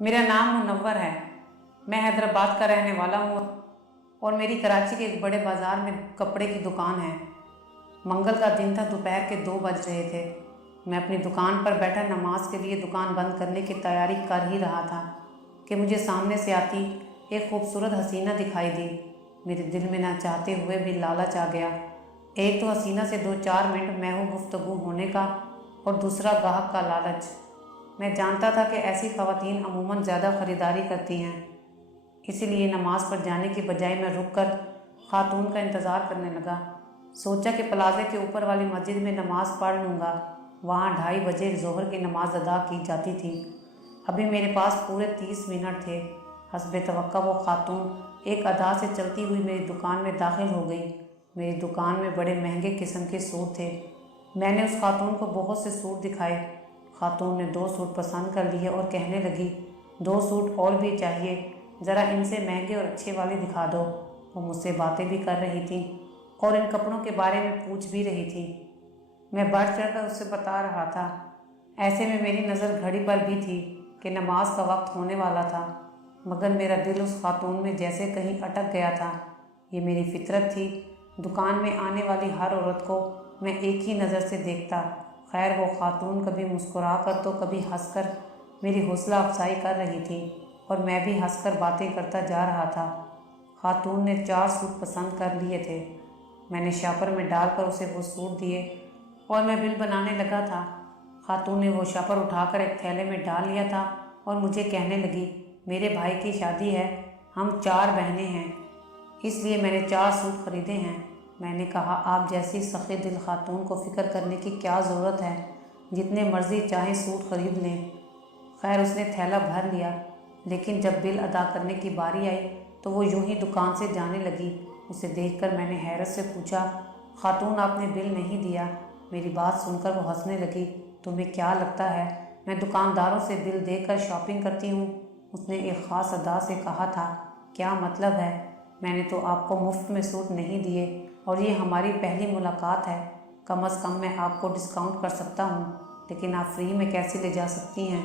میرا نام منور ہے۔ میں حیدرآباد کا رہنے والا ہوں اور میری کراچی کے ایک بڑے بازار میں کپڑے کی دکان ہے۔ منگل کا دن تھا، دوپہر کے 2 بج رہے تھے۔ میں اپنی دکان پر بیٹھا نماز کے لیے دکان بند کرنے کی تیاری کر ہی رہا تھا کہ مجھے سامنے سے آتی ایک خوبصورت حسینہ دکھائی دی۔ میرے دل میں نہ چاہتے ہوئے بھی لالچ آ گیا۔ ایک تو حسینہ سے 2-4 منٹ محو گفتگو ہونے کا اور دوسرا گاہک کا لالچ۔ میں جانتا تھا کہ ایسی خواتین عموماً زیادہ خریداری کرتی ہیں، اسی لیے نماز پر جانے کی بجائے میں رک کر خاتون کا انتظار کرنے لگا۔ سوچا کہ پلازے کے اوپر والی مسجد میں نماز پڑھ لوں گا، وہاں 2:30 بجے ظہر کی نماز ادا کی جاتی تھی۔ ابھی میرے پاس پورے 30 منٹ تھے۔ حسب توقع وہ خاتون ایک ادا سے چلتی ہوئی میری دکان میں داخل ہو گئی۔ میری دکان میں بڑے مہنگے قسم کے سوٹ تھے۔ میں نے اس خاتون کو بہت سے سوٹ دکھائے۔ خاتون نے 2 سوٹ پسند کر لیے اور کہنے لگی، 2 سوٹ اور بھی چاہیے، ذرا ان سے مہنگے اور اچھے والے دکھا دو۔ وہ مجھ سے باتیں بھی کر رہی تھی اور ان کپڑوں کے بارے میں پوچھ بھی رہی تھی۔ میں بڑھ چڑھ کر اس سے بتا رہا تھا۔ ایسے میں میری نظر گھڑی پر بھی تھی کہ نماز کا وقت ہونے والا تھا، مگر میرا دل اس خاتون میں جیسے کہیں اٹک گیا تھا۔ یہ میری فطرت تھی، دکان میں آنے والی ہر عورت کو میں ایک ہی نظر سے دیکھتا۔ خیر وہ خاتون کبھی مسکرا کر تو کبھی ہنس کر میری حوصلہ افزائی کر رہی تھی اور میں بھی ہنس کر باتیں کرتا جا رہا تھا۔ خاتون نے 4 سوٹ پسند کر لیے تھے۔ میں نے شاپر میں ڈال کر اسے وہ سوٹ دیے اور میں بل بنانے لگا تھا۔ خاتون نے وہ شاپر اٹھا کر ایک تھیلے میں ڈال لیا تھا اور مجھے کہنے لگی، میرے بھائی کی شادی ہے، ہم 4 بہنیں ہیں، اس لیے میں نے 4 سوٹ خریدے ہیں۔ میں نے کہا، آپ جیسی سخی دل خاتون کو فکر کرنے کی کیا ضرورت ہے، جتنے مرضی چاہیں سوٹ خرید لیں۔ خیر اس نے تھیلا بھر لیا، لیکن جب بل ادا کرنے کی باری آئی تو وہ یوں ہی دکان سے جانے لگی۔ اسے دیکھ کر میں نے حیرت سے پوچھا، خاتون آپ نے بل نہیں دیا؟ میری بات سن کر وہ ہنسنے لگی۔ تمہیں کیا لگتا ہے میں دکانداروں سے بل دے کر شاپنگ کرتی ہوں؟ اس نے ایک خاص ادا سے کہا تھا۔ کیا مطلب ہے؟ میں نے تو آپ کو مفت میں سوٹ نہیں دیے اور یہ ہماری پہلی ملاقات ہے۔ کم از کم میں آپ کو ڈسکاؤنٹ کر سکتا ہوں، لیکن آپ فری میں کیسے لے جا سکتی ہیں؟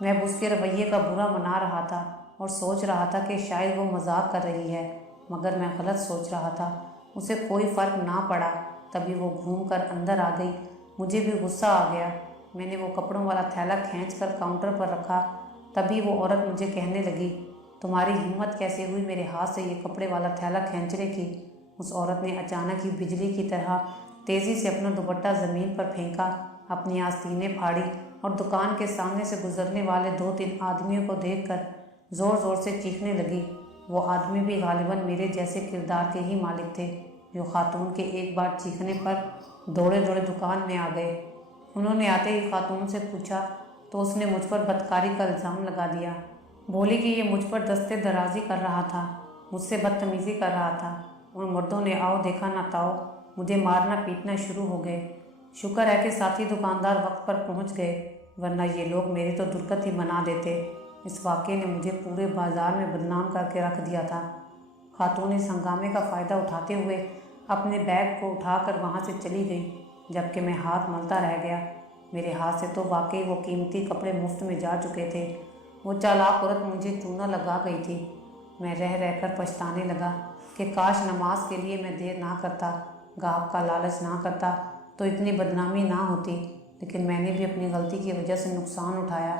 میں اب اس کے رویے کا برا منا رہا تھا اور سوچ رہا تھا کہ شاید وہ مذاق کر رہی ہے، مگر میں غلط سوچ رہا تھا۔ اسے کوئی فرق نہ پڑا۔ تبھی وہ گھوم کر اندر آ گئی۔ مجھے بھی غصہ آ گیا۔ میں نے وہ کپڑوں والا تھیلا کھینچ کر کاؤنٹر پر رکھا۔ تبھی وہ عورت مجھے کہنے لگی، تمہاری ہمت کیسے ہوئی میرے ہاتھ سے یہ کپڑے والا تھیلا کھینچنے کی؟ اس عورت نے اچانک ہی بجلی کی طرح تیزی سے اپنا دوپٹہ زمین پر پھینکا، اپنی آستینیں پھاڑی اور دکان کے سامنے سے گزرنے والے 2-3 آدمیوں کو دیکھ کر زور زور سے چیخنے لگی۔ وہ آدمی بھی غالباً میرے جیسے کردار کے ہی مالک تھے، جو خاتون کے ایک بار چیخنے پر دوڑے دوڑے دکان میں آ گئے۔ انہوں نے آتے ہی خاتون سے پوچھا تو اس نے مجھ پر بدکاری کا الزام لگا دیا۔ بولی کہ یہ مجھ پر دستے درازی کر رہا تھا، مجھ سے بدتمیزی کر رہا تھا۔ ان مردوں نے آؤ دیکھا نہ تاؤ مجھے مارنا پیٹنا شروع ہو گئے۔ شکر ہے کہ ساتھی دکاندار وقت پر پہنچ گئے، ورنہ یہ لوگ میری تو درگت ہی بنا دیتے۔ اس واقعے نے مجھے پورے بازار میں بدنام کر کے رکھ دیا تھا۔ خاتون اس ہنگامے کا فائدہ اٹھاتے ہوئے اپنے بیگ کو اٹھا کر وہاں سے چلی گئی، جبکہ میں ہاتھ ملتا رہ گیا۔ میرے ہاتھ سے تو واقعی وہ قیمتی کپڑے مفت میں جا چکے تھے۔ وہ چالاک عورت مجھے چونا لگا گئی تھی۔ میں رہ رہ کر پچھتانے لگا کہ کاش نماز کے لیے میں دیر نہ کرتا، گاہک کا لالچ نہ کرتا تو اتنی بدنامی نہ ہوتی، لیکن میں نے بھی اپنی غلطی کی وجہ سے نقصان اٹھایا۔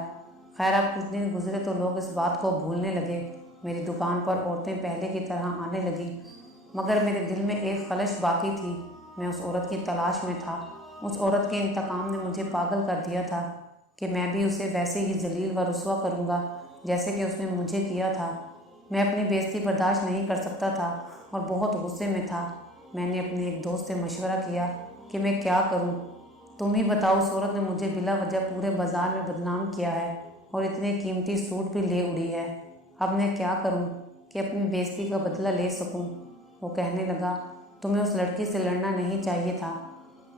خیر اب کچھ دن گزرے تو لوگ اس بات کو بھولنے لگے۔ میری دکان پر عورتیں پہلے کی طرح آنے لگیں، مگر میرے دل میں ایک خلش باقی تھی۔ میں اس عورت کی تلاش میں تھا۔ اس عورت کے انتقام نے مجھے پاگل کر دیا تھا کہ میں بھی اسے ویسے ہی ذلیل و رسوا کروں گا جیسے کہ اس نے مجھے کیا تھا۔ میں اپنی بے عزتی برداشت نہیں کر سکتا تھا اور بہت غصے میں تھا۔ میں نے اپنے ایک دوست سے مشورہ کیا کہ میں کیا کروں۔ تم ہی بتاؤ، اس عورت نے مجھے بلا وجہ پورے بازار میں بدنام کیا ہے اور اتنے قیمتی سوٹ بھی لے اڑی ہے۔ اب میں کیا کروں کہ اپنی بے عزتی کا بدلہ لے سکوں؟ وہ کہنے لگا، تمہیں اس لڑکی سے لڑنا نہیں چاہیے تھا،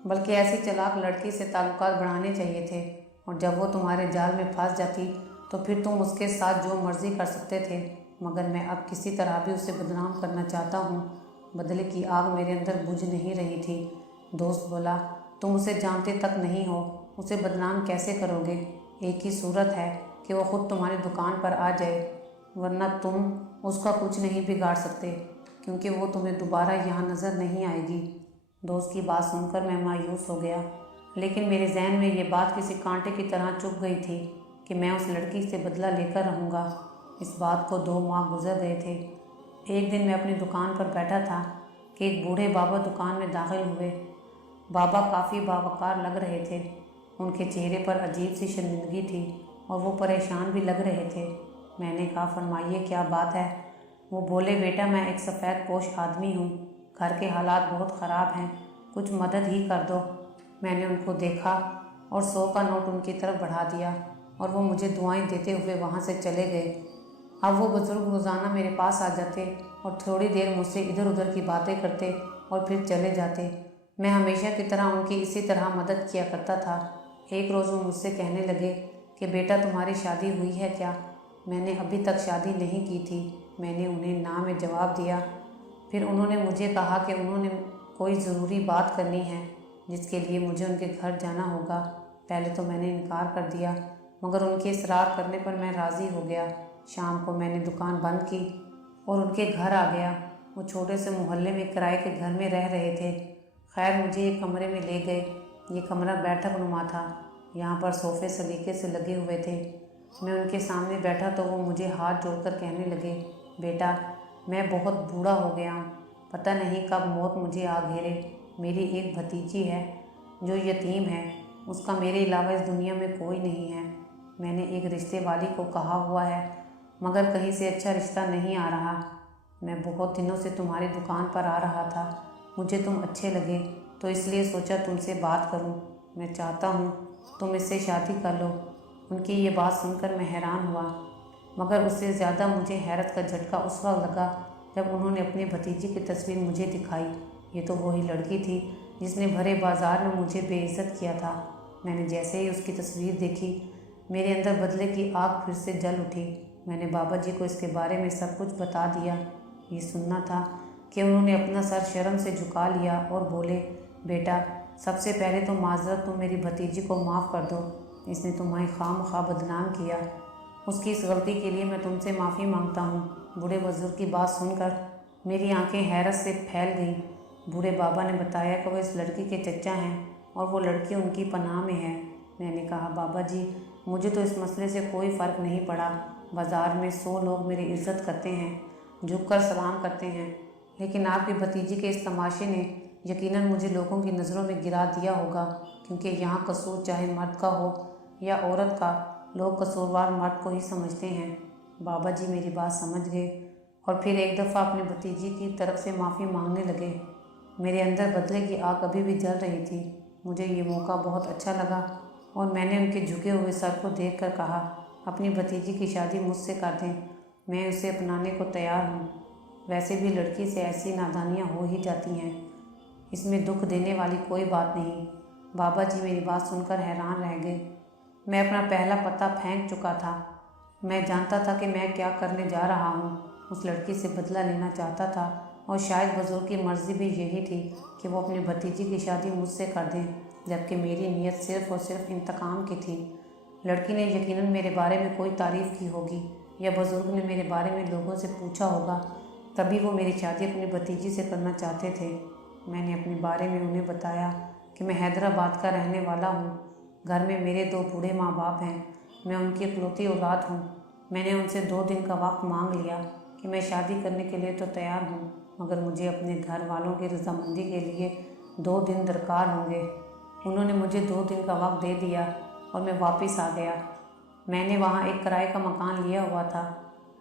بلکہ ایسی چلاک لڑکی سے تعلقات بڑھانے چاہیے تھے، اور جب وہ تمہارے جال میں پھنس جاتی تو پھر تم اس کے ساتھ جو مرضی کر سکتے تھے، مگر میں اب کسی طرح بھی اسے بدنام کرنا چاہتا ہوں۔ بدلے کی آگ میرے اندر بجھ نہیں رہی تھی۔ دوست بولا، تم اسے جانتے تک نہیں ہو، اسے بدنام کیسے کرو گے؟ ایک ہی صورت ہے کہ وہ خود تمہاری دکان پر آ جائے، ورنہ تم اس کا کچھ نہیں بگاڑ سکتے، کیونکہ وہ تمہیں دوبارہ یہاں نظر نہیں آئے گی۔ دوست کی بات سن کر میں مایوس ہو گیا، لیکن میرے ذہن میں یہ بات کسی کانٹے کی طرح چبھ گئی تھی کہ میں اس لڑکی سے بدلہ لے کر رہوں گا۔ اس بات کو 2 ماہ گزر گئے تھے۔ ایک دن میں اپنی دکان پر بیٹھا تھا کہ ایک بوڑھے بابا دکان میں داخل ہوئے۔ بابا کافی باوقار لگ رہے تھے، ان کے چہرے پر عجیب سی شرمندگی تھی اور وہ پریشان بھی لگ رہے تھے۔ میں نے کہا، فرمائیے کیا بات ہے؟ وہ بولے، بیٹا میں ایک سفید پوش آدمی ہوں، گھر کے حالات بہت خراب ہیں، کچھ مدد ہی کر دو۔ میں نے ان کو دیکھا اور 100 کا نوٹ ان کی طرف بڑھا دیا اور وہ مجھے دعائیں دیتے ہوئے وہاں سے چلے گئے۔ اب وہ بزرگ روزانہ میرے پاس آ جاتے اور تھوڑی دیر مجھ سے ادھر ادھر کی باتیں کرتے اور پھر چلے جاتے۔ میں ہمیشہ کی طرح ان کی اسی طرح مدد کیا کرتا تھا۔ ایک روز وہ مجھ سے کہنے لگے کہ بیٹا تمہاری شادی ہوئی ہے کیا؟ میں نے ابھی تک شادی نہیں کی تھی۔ میں نے انہیں نا میں جواب دیا۔ پھر انہوں نے مجھے کہا کہ انہوں نے کوئی ضروری بات کرنی ہے جس کے لیے مجھے ان کے گھر جانا ہوگا۔ پہلے تو میں نے انکار کر دیا، مگر ان کے اصرار کرنے پر میں راضی ہو گیا۔ شام کو میں نے دکان بند کی اور ان کے گھر آ گیا۔ وہ چھوٹے سے محلے میں کرائے کے گھر میں رہ رہے تھے۔ خیر مجھے ایک کمرے میں لے گئے۔ یہ کمرہ بیٹھک نما تھا، یہاں پر صوفے سلیقے سے لگے ہوئے تھے۔ میں ان کے سامنے بیٹھا تو وہ مجھے ہاتھ جوڑ کر کہنے لگے، بیٹا میں بہت بوڑھا ہو گیا ہوں، پتہ نہیں کب موت مجھے آ گھیرے۔ میری ایک بھتیجی ہے جو یتیم ہے، اس کا میرے علاوہ اس دنیا میں کوئی نہیں ہے۔ میں نے ایک رشتے والی کو کہا ہوا ہے، مگر کہیں سے اچھا رشتہ نہیں آ رہا۔ میں بہت دنوں سے تمہاری دکان پر آ رہا تھا، مجھے تم اچھے لگے تو اس لیے سوچا تم سے بات کروں۔ میں چاہتا ہوں تم اس سے شادی کر لو۔ ان کی یہ بات سن کر میں حیران ہوا، مگر اس سے زیادہ مجھے حیرت کا جھٹکا اس وقت لگا جب انہوں نے اپنی بھتیجی کی تصویر مجھے دکھائی۔ یہ تو وہی لڑکی تھی جس نے بھرے بازار میں مجھے بے عزت کیا تھا۔ میں نے جیسے ہی اس کی تصویر دیکھی، میرے اندر بدلے کی آگ پھر سے جل اٹھی۔ میں نے بابا جی کو اس کے بارے میں سب کچھ بتا دیا۔ یہ سننا تھا کہ انہوں نے اپنا سر شرم سے جھکا لیا اور بولے، بیٹا سب سے پہلے تو معذرت، تم میری بھتیجی کو معاف کر دو، اس نے تمہیں خواہ مخواہ بدنام کیا۔ اس کی اس غلطی کے لیے میں تم سے معافی مانگتا ہوں۔ بوڑھے بزرگ کی بات سن کر میری آنکھیں حیرت سے پھیل گئیں۔ بوڑھے بابا نے بتایا کہ وہ اس لڑکی کے چچا ہیں اور وہ لڑکی ان کی پناہ میں ہے۔ میں نے کہا، بابا جی مجھے تو اس مسئلے سے کوئی فرق نہیں پڑا، بازار میں 100 لوگ میری عزت کرتے ہیں، جھک کر سلام کرتے ہیں، لیکن آپ کی بھتیجی کے اس تماشے نے یقیناً مجھے لوگوں کی نظروں میں گرا دیا ہوگا، کیونکہ یہاں قصور چاہے مرد کا ہو یا عورت کا، لوگ قصوروار مرد کو ہی سمجھتے ہیں۔ بابا جی میری بات سمجھ گئے اور پھر ایک دفعہ اپنی بھتیجی کی طرف سے معافی مانگنے لگے۔ میرے اندر بدلے کی آگ ابھی بھی جل رہی تھی۔ مجھے یہ موقع بہت اچھا لگا اور میں نے ان کے جھکے ہوئے سر کو دیکھ کر کہا، اپنی بھتیجی کی شادی مجھ سے کر دیں، میں اسے اپنانے کو تیار ہوں۔ ویسے بھی لڑکی سے ایسی نادانیاں ہو ہی جاتی ہیں، اس میں دکھ دینے والی کوئی بات نہیں۔ بابا جی میری بات سن کر حیران رہ گئے۔ میں اپنا پہلا پتہ پھینک چکا تھا۔ میں جانتا تھا کہ میں کیا کرنے جا رہا ہوں۔ اس لڑکی سے بدلہ لینا چاہتا تھا اور شاید بزرگ کی مرضی بھی یہی تھی کہ وہ اپنی بھتیجی کی شادی مجھ سے کر دیں، جبکہ میری نیت صرف اور صرف انتقام کی تھی۔ لڑکی نے یقیناً میرے بارے میں کوئی تعریف کی ہوگی یا بزرگ نے میرے بارے میں لوگوں سے پوچھا ہوگا، تبھی وہ میری شادی اپنی بھتیجی سے کرنا چاہتے تھے۔ میں نے اپنے بارے میں انہیں بتایا کہ میں حیدرآباد کا رہنے والا ہوں، گھر میں میرے 2 بوڑھے ماں باپ ہیں، میں ان کی اکلوتی اولاد ہوں۔ میں نے ان سے 2 دن کا وقت مانگ لیا کہ میں شادی کرنے کے لیے تو تیار ہوں، مگر مجھے اپنے گھر والوں کی رضامندی کے لیے 2 دن درکار ہوں گے۔ انہوں نے مجھے 2 دن کا وقت دے دیا اور میں واپس آ گیا۔ میں نے وہاں ایک کرائے کا مکان لیا ہوا تھا۔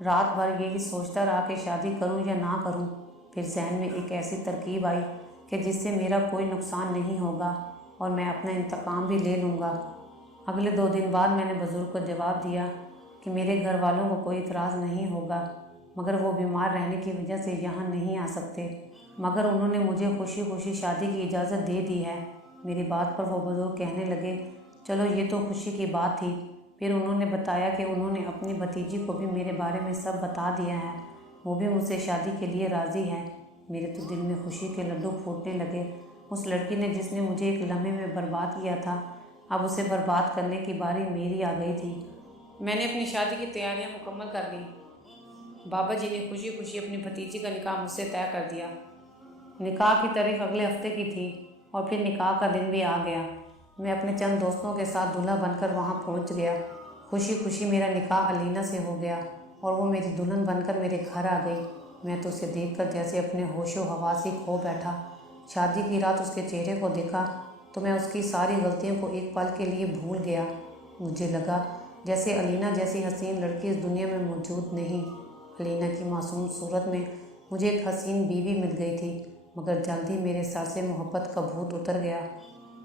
رات بھر یہی سوچتا رہا کہ شادی کروں یا نہ کروں۔ پھر ذہن میں ایک ایسی ترکیب آئی کہ جس سے میرا کوئی نقصان نہیں ہوگا اور میں اپنا انتقام بھی لے لوں گا۔ اگلے 2 دن بعد میں نے بزرگ کو جواب دیا کہ میرے گھر والوں کو کوئی اعتراض نہیں ہوگا، مگر وہ بیمار رہنے کی وجہ سے یہاں نہیں آ سکتے، مگر انہوں نے مجھے خوشی خوشی شادی کی اجازت دے دی ہے۔ میری بات پر وہ بزرگ کہنے لگے، چلو یہ تو خوشی کی بات تھی۔ پھر انہوں نے بتایا کہ انہوں نے اپنی بھتیجی کو بھی میرے بارے میں سب بتا دیا ہے، وہ بھی مجھ سے شادی کے لیے راضی ہے۔ میرے تو دل میں خوشی کے لڈو پھوٹنے لگے۔ اس لڑکی نے جس نے مجھے ایک لمحے میں برباد کیا تھا، اب اسے برباد کرنے کی باری میری آ گئی تھی۔ میں نے اپنی شادی کی تیاریاں مکمل کر لیں۔ بابا جی نے خوشی خوشی اپنی بھتیجی کا نکاح مجھ سے طے کر دیا۔ نکاح کی تاریخ اگلے ہفتے کی تھی اور پھر نکاح کا دن بھی آ گیا۔ میں اپنے چند دوستوں کے ساتھ دلہا بن کر وہاں پہنچ گیا۔ خوشی خوشی میرا نکاح علینا سے ہو گیا اور وہ میری دلہن بن کر میرے گھر آ گئی۔ میں تو اسے دیکھ کر جیسے اپنے ہوش و حواس ہی کھو بیٹھا۔ شادی کی رات اس کے چہرے کو دیکھا تو میں اس کی ساری غلطیوں کو ایک پل کے لیے بھول گیا۔ مجھے لگا جیسے علینا جیسی حسین لڑکی اس دنیا میں موجود نہیں۔ علینا کی معصوم صورت میں مجھے ایک حسین بیوی مل گئی تھی، مگر جلد ہی میرے سر سے محبت کا بھوت اتر گیا۔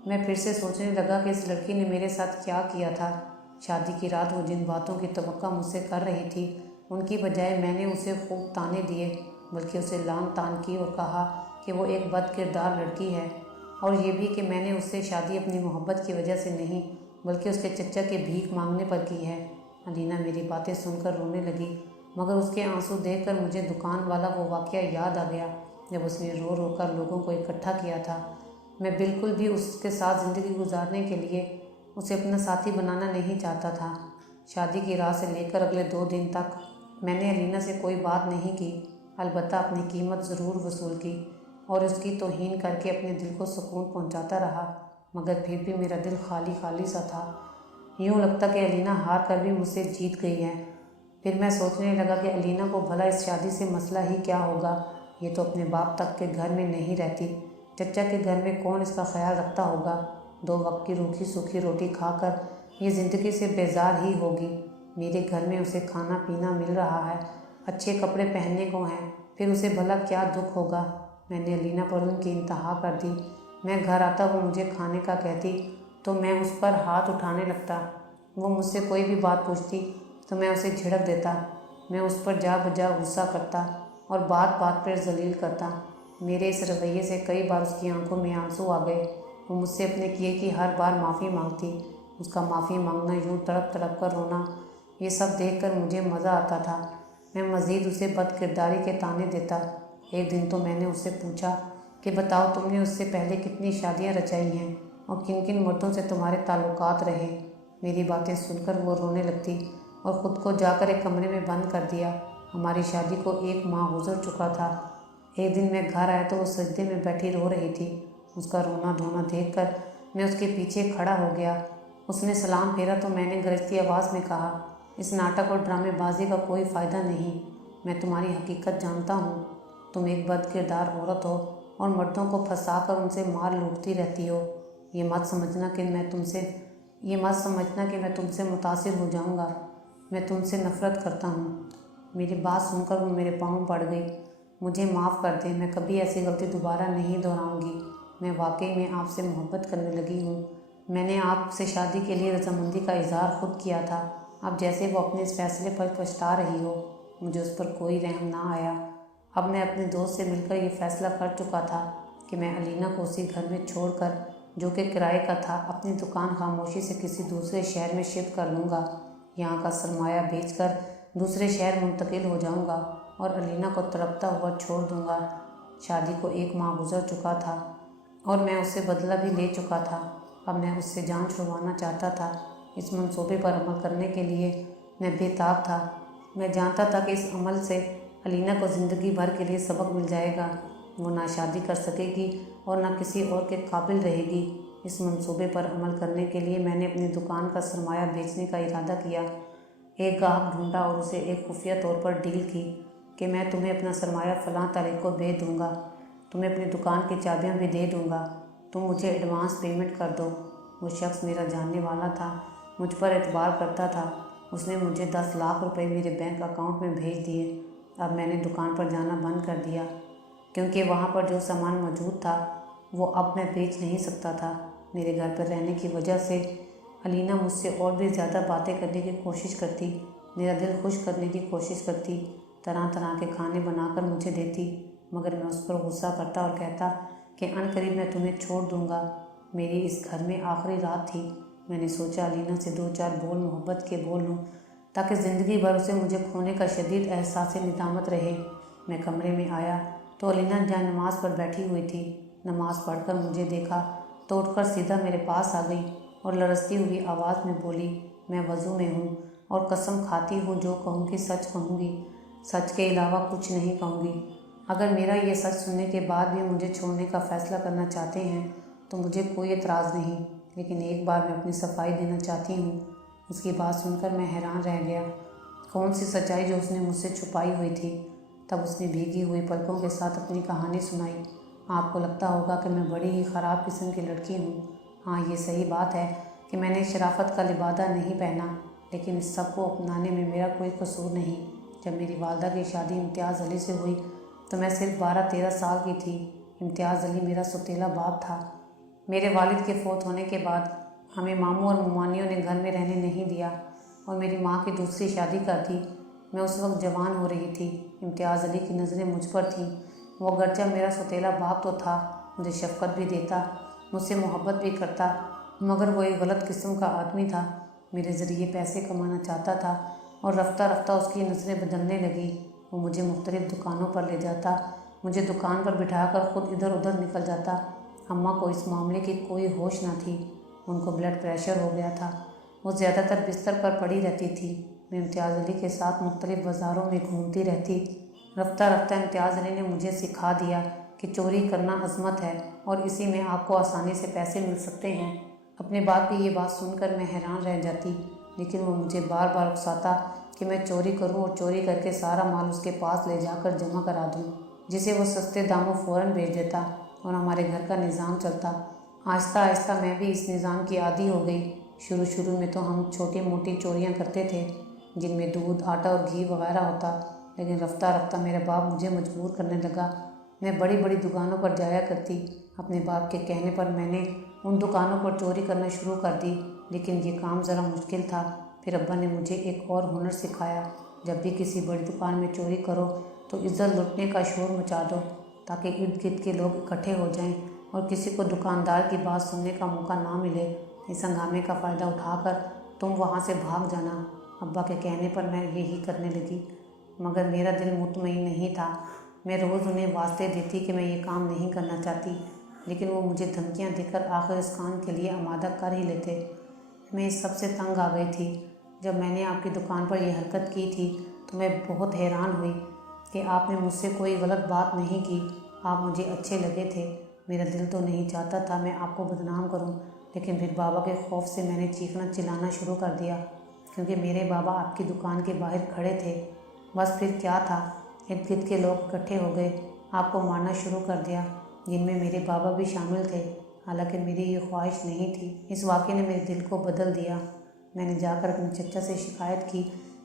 میں پھر سے سوچنے لگا کہ اس لڑکی نے میرے ساتھ کیا کیا تھا۔ شادی کی رات وہ جن باتوں کی توقع مجھ سے کر رہی تھی ان کی بجائے میں نے اسے خوب تانے دیے، بلکہ اسے لان تان کی اور کہا کہ وہ ایک بد کردار لڑکی ہے، اور یہ بھی کہ میں نے اس سے شادی اپنی محبت کی وجہ سے نہیں بلکہ اس کے چچا کے بھیک مانگنے پر کی ہے۔ علینا میری باتیں سن کر رونے لگی، مگر اس کے آنسو دیکھ کر مجھے دکان والا وہ واقعہ یاد آ گیا جب اس نے رو رو کر لوگوں کو اکٹھا کیا تھا۔ میں بالکل بھی اس کے ساتھ زندگی گزارنے کے لیے اسے اپنا ساتھی بنانا نہیں چاہتا تھا۔ شادی کی رات سے لے کر اگلے 2 دن تک میں نے علینا سے کوئی بات نہیں کی، البتہ اپنی قیمت ضرور وصول کی اور اس کی توہین کر کے اپنے دل کو سکون پہنچاتا رہا، مگر پھر بھی میرا دل خالی خالی سا تھا۔ یوں لگتا کہ علینا ہار کر بھی مجھ سے جیت گئی ہے۔ پھر میں سوچنے لگا کہ علینا کو بھلا اس شادی سے مسئلہ ہی کیا ہوگا؟ یہ تو اپنے باپ تک کے گھر میں نہیں رہتی، چچا کے گھر میں کون اس کا خیال رکھتا ہوگا؟ 2 وقت کی روکھی سوکھی روٹی کھا کر یہ زندگی سے بیزار ہی ہوگی۔ میرے گھر میں اسے کھانا پینا مل رہا ہے، اچھے کپڑے پہننے کو ہیں، پھر اسے بھلا کیا دکھ ہوگا؟ میں نے علینا پر ان کی انتہا کر دی۔ میں گھر آتا وہ مجھے کھانے کا کہتی تو میں اس پر ہاتھ اٹھانے لگتا، وہ مجھ سے کوئی بھی بات پوچھتی تو میں اسے جھڑک دیتا۔ میں اس پر جا بجا غصہ کرتا اور بات بات پر ذلیل کرتا۔ میرے اس رویے سے کئی بار اس کی آنکھوں میں آنسو آ گئے۔ وہ مجھ سے اپنے کیے کی ہر بار معافی مانگتی۔ اس کا معافی مانگنا، یوں تڑپ تڑپ کر رونا، یہ سب دیکھ کر مجھے مزہ آتا تھا۔ میں مزید اسے بد کرداری کے طعنے دیتا۔ ایک دن تو میں نے اس سے پوچھا کہ بتاؤ تم نے اس سے پہلے کتنی شادیاں رچائی ہیں اور کن کن مردوں سے تمہارے تعلقات رہے؟ میری باتیں سن کر وہ رونے لگتی اور خود کو جا کر ایک کمرے میں بند کر دیا۔ ہماری شادی کو 1 ماہ گزر چکا تھا۔ ایک دن میں گھر آیا تو وہ سجدے میں بیٹھی رو رہی تھی۔ اس کا رونا دھونا دیکھ کر میں اس کے پیچھے کھڑا ہو گیا۔ اس نے سلام پھیرا تو میں نے گرجتی آواز میں کہا، اس ناٹک اور ڈرامے بازی کا کوئی فائدہ نہیں، میں تمہاری حقیقت جانتا ہوں۔ تم ایک بد کردار عورت ہو اور مردوں کو پھنسا کر ان سے مار لوٹتی رہتی ہو۔ یہ مت سمجھنا کہ میں تم سے متاثر ہو جاؤں گا۔ میں تم سے نفرت کرتا ہوں۔ میری بات سن کر وہ میرے پاؤں پڑ گئی۔ مجھے معاف کر دیں، میں کبھی ایسی غلطی دوبارہ نہیں دہراؤں گی۔ میں واقعی میں آپ سے محبت کرنے لگی ہوں۔ میں نے آپ سے شادی کے لیے رضامندی کا اظہار خود کیا تھا۔ اب جیسے وہ اپنے اس فیصلے پر پچھتا رہی ہو، مجھے اس پر کوئی رحم نہ آیا۔ اب میں اپنے دوست سے مل کر یہ فیصلہ کر چکا تھا کہ میں علینا کو اسی گھر میں چھوڑ کر، جو کہ کرائے کا تھا، اپنی دکان خاموشی سے کسی دوسرے شہر میں شفٹ کر لوں گا۔ یہاں کا سرمایہ بیچ کر دوسرے شہر منتقل ہو جاؤں گا اور علینا کو تڑپتا ہوا چھوڑ دوں گا۔ شادی کو 1 ماہ گزر چکا تھا اور میں اس سے بدلہ بھی لے چکا تھا۔ اب میں اس سے جان چھڑوانا چاہتا تھا۔ اس منصوبے پر عمل کرنے کے لیے میں بے تاب تھا۔ میں جانتا تھا کہ اس عمل سے علینا کو زندگی بھر کے لیے سبق مل جائے گا۔ وہ نہ شادی کر سکے گی اور نہ کسی اور کے قابل رہے گی۔ اس منصوبے پر عمل کرنے کے لیے میں نے اپنی دکان کا سرمایہ بیچنے کا ارادہ کیا، ایک گاہک ڈھونڈا اور اسے ایک خفیہ طور پر ڈیل کی کہ میں تمہیں اپنا سرمایہ فلاں تاریخ کو دے دوں گا، تمہیں اپنی دکان کی چابیاں بھی دے دوں گا، تم مجھے ایڈوانس پیمنٹ کر دو۔ وہ شخص میرا جاننے والا تھا، مجھ پر اعتبار کرتا تھا۔ اس نے مجھے 10 لاکھ روپے میرے بینک اکاؤنٹ میں بھیج دیے۔ اب میں نے دکان پر جانا بند کر دیا کیونکہ وہاں پر جو سامان موجود تھا وہ اب میں بیچ نہیں سکتا تھا۔ میرے گھر پر رہنے کی وجہ سے علینا مجھ سے اور بھی زیادہ باتیں کرنے کی کوشش کرتی، میرا دل خوش کرنے کی کوشش کرتی، طرح طرح کے کھانے بنا کر مجھے دیتی، مگر میں اس پر غصہ کرتا اور کہتا کہ عنقریب میں تمہیں چھوڑ دوں گا۔ میری اس گھر میں آخری رات تھی۔ میں نے سوچا علینا سے 2-4 بول محبت کے بول لوں تاکہ زندگی بھر اسے مجھے کھونے کا شدید احساس ندامت رہے۔ میں کمرے میں آیا تو علینا جہاں نماز پر بیٹھی ہوئی تھی۔ نماز پڑھ کر مجھے دیکھا تو اٹھ کر سیدھا میرے پاس آ گئی اور لرزتی ہوئی آواز میں بولی، میں وضو میں ہوں، اور قسم کھاتی ہوں جو کہوں گی سچ کہوں گی، سچ کے علاوہ کچھ نہیں کہوں گی۔ اگر میرا یہ سچ سننے کے بعد بھی مجھے چھوڑنے کا فیصلہ کرنا چاہتے ہیں تو مجھے کوئی اعتراض نہیں، لیکن ایک بار میں اپنی صفائی دینا چاہتی ہوں۔ اس کی بات سن کر میں حیران رہ گیا۔ کون سی سچائی جو اس نے مجھ سے چھپائی ہوئی تھی؟ تب اس نے بھیگی ہوئی پلکوں کے ساتھ اپنی کہانی سنائی۔ آپ کو لگتا ہوگا کہ میں بڑی ہی خراب قسم کی لڑکی ہوں۔ ہاں، یہ صحیح بات ہے کہ میں نے شرافت کا لبادہ نہیں پہنا، لیکن اس سب کو اپنانے میں میرا کوئی قصور نہیں۔ جب میری والدہ کی شادی امتیاز علی سے ہوئی تو میں صرف 12-13 سال کی تھی۔ امتیاز علی میرا سوتیلا باپ تھا۔ میرے والد کے فوت ہونے کے بعد ہمیں ماموں اور ممانیوں نے گھر میں رہنے نہیں دیا اور میری ماں کی دوسری شادی کر دی۔ میں اس وقت جوان ہو رہی تھی۔ امتیاز علی کی نظریں مجھ پر تھیں۔ وہ اگرچہ میرا سوتیلا باپ تو تھا، مجھے شفقت بھی دیتا، مجھ سے محبت بھی کرتا، مگر وہ ایک غلط قسم کا آدمی تھا۔ میرے ذریعے پیسے کمانا چاہتا تھا اور رفتہ رفتہ اس کی نظریں بدلنے لگیں۔ وہ مجھے مختلف دکانوں پر لے جاتا، مجھے دکان پر بٹھا کر خود ادھر ادھر نکل جاتا۔ اماں کو اس معاملے کی کوئی ہوش نہ تھی۔ ان کو بلڈ پریشر ہو گیا تھا۔ وہ زیادہ تر بستر پر پڑی رہتی تھی۔ میں امتیاز علی کے ساتھ مختلف بازاروں میں گھومتی رہتی۔ رفتہ رفتہ امتیاز علی نے مجھے سکھا دیا کہ چوری کرنا عظمت ہے اور اسی میں آپ کو آسانی سے پیسے مل سکتے ہیں۔ اپنے باپ کی یہ بات سن کر میں حیران رہ جاتی، لیکن وہ مجھے بار بار اکساتا کہ میں چوری کروں اور چوری کر کے سارا مال اس کے پاس لے جا کر جمع کرا دوں، جسے وہ سستے داموں فوراً بیچ دیتا اور ہمارے گھر کا نظام چلتا۔ آہستہ آہستہ میں بھی اس نظام کی عادی ہو گئی۔ شروع میں تو ہم چھوٹی موٹی چوریاں کرتے تھے جن میں دودھ، آٹا اور گھی وغیرہ ہوتا، لیکن رفتہ رفتہ میرا باپ مجھے مجبور کرنے لگا۔ میں بڑی بڑی دکانوں پر جایا کرتی۔ اپنے باپ کے کہنے پر میں نے ان دکانوں پر چوری کرنا شروع کر دی، لیکن یہ کام ذرا مشکل تھا۔ پھر ابا نے مجھے ایک اور ہنر سکھایا۔ جب بھی کسی بڑی دکان میں چوری کرو تو عزت لٹنے کا شور مچا دو تاکہ ارد گرد کے لوگ اکٹھے ہو جائیں اور کسی کو دکاندار کی بات سننے کا موقع نہ ملے۔ اس ہنگامے کا فائدہ اٹھا کر تم وہاں سے بھاگ جانا۔ ابا کے کہنے پر میں یہی کرنے لگی، مگر میرا دل مطمئن نہیں تھا۔ میں روز انہیں واسطے دیتی کہ میں یہ کام نہیں کرنا چاہتی، لیکن وہ مجھے دھمکیاں دے کر آخر اس کام کے لیے آمادہ کر ہی لیتے۔ میں اس سب سے تنگ آ گئی تھی۔ جب میں نے آپ کی دکان پر یہ حرکت کی تھی تو میں بہت حیران ہوئی کہ آپ نے مجھ سے کوئی غلط بات نہیں کی۔ آپ مجھے اچھے لگے تھے۔ میرا دل تو نہیں چاہتا تھا میں آپ کو بدنام کروں، لیکن پھر بابا کے خوف سے میں نے چیخنا چلانا شروع کر دیا، کیونکہ میرے بابا آپ کی دکان کے باہر کھڑے تھے۔ بس پھر کیا تھا، ارد گرد کے لوگ اکٹھے ہو گئے، آپ کو مارنا شروع کر دیا، جن میں میرے بابا بھی شامل تھے، حالانکہ میری یہ خواہش نہیں تھی۔ اس واقعے نے میرے دل کو بدل دیا۔ میں نے جا کر اپنے چچا سے شکایت کی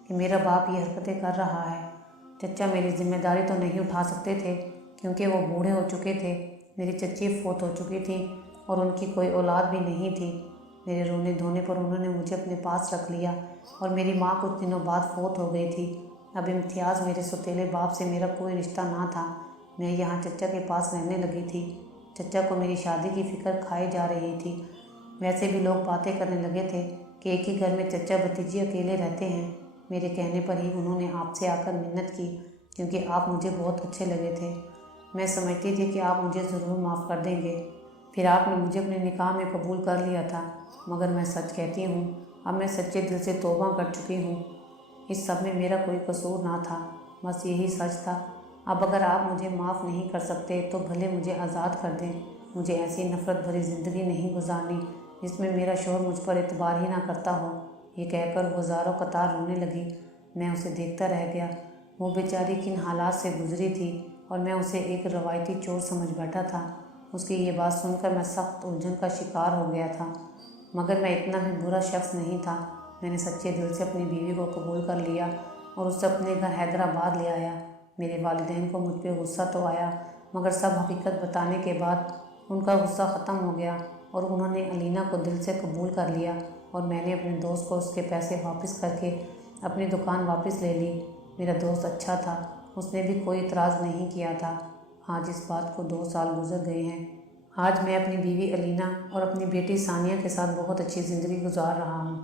کہ میرا باپ یہ حرکتیں کر رہا ہے۔ چچا میری ذمہ داری تو نہیں اٹھا سکتے تھے کیونکہ وہ بوڑھے ہو چکے تھے۔ میری چچی فوت ہو چکی تھی اور ان کی کوئی اولاد بھی نہیں تھی۔ میرے رونے دھونے پر انہوں نے مجھے اپنے پاس رکھ لیا اور میری ماں کچھ دنوں بعد فوت ہو گئی تھی۔ اب امتیاز میرے سوتیلے باپ سے میرا کوئی رشتہ نہ تھا۔ میں یہاں چچا کے پاس رہنے لگی تھی۔ چچا کو میری شادی کی فکر کھائی جا رہی تھی۔ ویسے بھی لوگ باتیں کرنے لگے تھے کہ ایک ہی گھر میں چچا بھتیجی اکیلے رہتے ہیں۔ میرے کہنے پر ہی انہوں نے آپ سے آ کر منت کی، کیونکہ آپ مجھے بہت اچھے لگے تھے۔ میں سمجھتی تھی کہ آپ مجھے ضرور معاف کر دیں گے۔ پھر آپ نے مجھے اپنے نکاح میں قبول کر لیا تھا، مگر میں سچ کہتی ہوں، اب میں سچے دل سے توبہ کر چکی ہوں۔ اس سب میں میرا کوئی قصور نہ تھا، بس یہی سچ تھا۔ اب اگر آپ مجھے معاف نہیں کر سکتے تو بھلے مجھے آزاد کر دیں۔ مجھے ایسی نفرت بھری زندگی نہیں گزارنی جس میں میرا شوہر مجھ پر اعتبار ہی نہ کرتا ہو۔ یہ کہہ کر وہ زاروں قطار رونے لگی۔ میں اسے دیکھتا رہ گیا۔ وہ بیچاری کن حالات سے گزری تھی اور میں اسے ایک روایتی چور سمجھ بیٹھا تھا۔ اس کی یہ بات سن کر میں سخت الجھن کا شکار ہو گیا تھا، مگر میں اتنا بھی برا شخص نہیں تھا۔ میں نے سچے دل سے اپنی بیوی کو قبول کر لیا اور اسے اپنے گھر حیدرآباد لے آیا۔ میرے والدین کو مجھ پہ غصہ تو آیا، مگر سب حقیقت بتانے کے بعد ان کا غصہ ختم ہو گیا اور انہوں نے علینا کو دل سے قبول کر لیا، اور میں نے اپنے دوست کو اس کے پیسے واپس کر کے اپنی دکان واپس لے لی۔ میرا دوست اچھا تھا، اس نے بھی کوئی اعتراض نہیں کیا تھا۔ آج اس بات کو 2 سال گزر گئے ہیں۔ آج میں اپنی بیوی علینا اور اپنی بیٹی ثانیہ کے ساتھ بہت اچھی زندگی گزار رہا ہوں۔